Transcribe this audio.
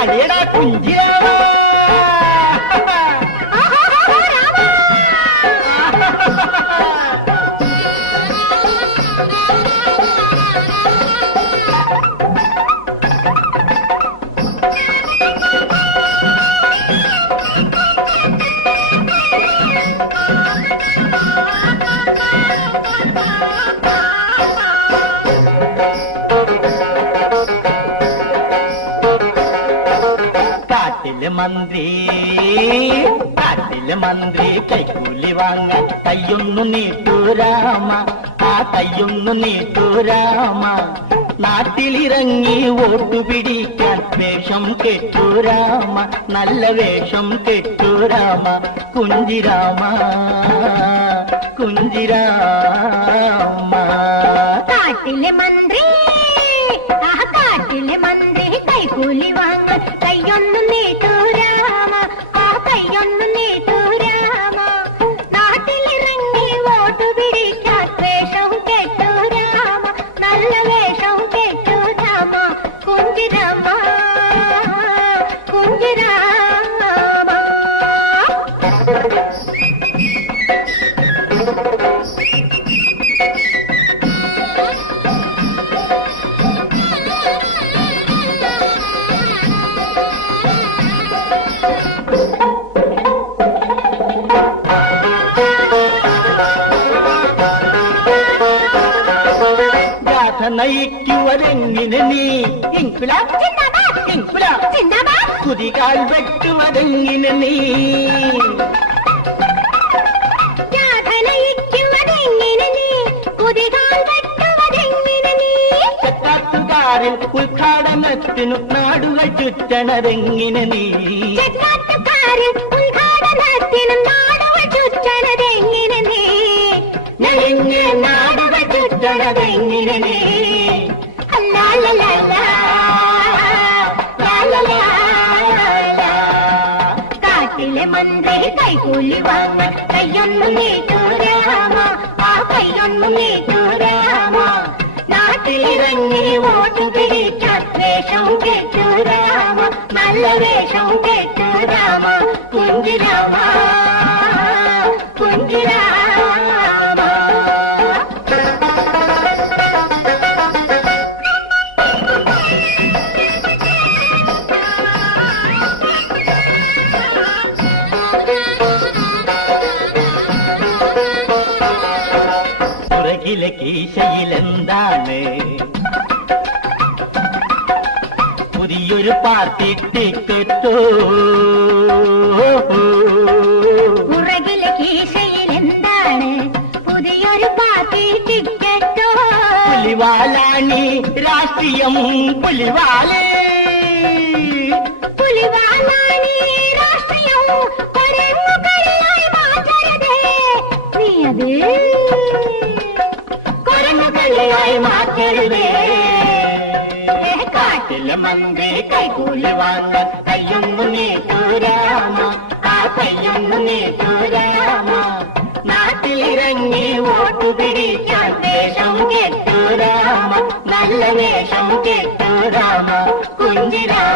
അടിയടാ കുഞ്ചിരാമ. കാട്ടിലെ മന്ത്രി കൈക്കൂലി വാങ്ങാൻ കയ്യൊന്നു നീട്ടൂരാമ, ആ കയ്യൊന്നു നീട്ടൂരാമ. നാട്ടിലിറങ്ങി വോട്ടു പിടിക്കാൻ വേഷം കെട്ടൂരാമ, നല്ല വേഷം കെട്ടൂരാമ. കുഞ്ചിരാമ കുഞ്ചിരാമ. കാട്ടിലെ മന്ത്രി കൈക്കൂലി വാങ്ങാൻ കയ്യൊന്നു നീട്ടൂരാമ, ആ കയ്യൊന്നു നീട്ടൂരാമ. നാട്ടിലിറങ്ങി വോട്ടു പിടിക്കാൻ വേഷം കെട്ടൂരാമ, നല്ല വേഷം കെട്ടൂരാമ. കുഞ്ചിരാമ കുഞ്ചിരാമ. നയിക്കുവതെങ്ങിനെ നീ കുതികാൽ വെട്ടുവതെങ്ങിനെ നീ ചെക്കാട്ടുകാരിൽ ഉദ്ഘാടനത്തിനു നാടുകൾ ചുറ്റണതെങ്ങിനെ നീ നാടുകൾ ചുറ്റണതെങ്ങിനെ നീ. കാട്ടിലെ മന്ത്രി കൈക്കൂലി വാങ്ങാൻ കയ്യൊന്നു നീട്ടൂരാമ, ആ കയ്യൊന്നു നീട്ടൂരാമ. നാട്ടിലിറങ്ങി വോട്ടു പിടിക്കാൻ വേഷം കെട്ടൂരാമ, നല്ല വേഷം കെട്ടൂരാമ. കുഞ്ചിരാമ കുഞ്ചിരാമ. പുറകിലെ കീശയിലെന്താണ് പുതിയൊരു പാർട്ടി ടിക്കറ്റോ? പുറകിലെ കീശയിലെന്താണ് പുതിയൊരു പാർട്ടി ടിക്കറ്റോ? പുലിവാലാണി രാഷ്ട്രീയം പുലിവാലേ, പുലിവാലാണി രാഷ്ട്രീയം. കൊരങ്ങുകളിയായി മാറ്റരുതേ നീ അത്, കൊരങ്ങുകളിയായി മാറ്റരുതേ. കാട്ടിലെ മന്ത്രി കൈക്കൂലി വാങ്ങാൻ കയ്യൊന്നു നീട്ടൂരാമ, ആ കയ്യൊന്നു നീട്ടൂരാമ. നാട്ടിലിറങ്ങി വോട്ടു പിടിക്കാൻ വേഷം കെട്ടൂരാമ, നല്ല വേഷം കെട്ടൂരാമ. കുഞ്ചിരാമ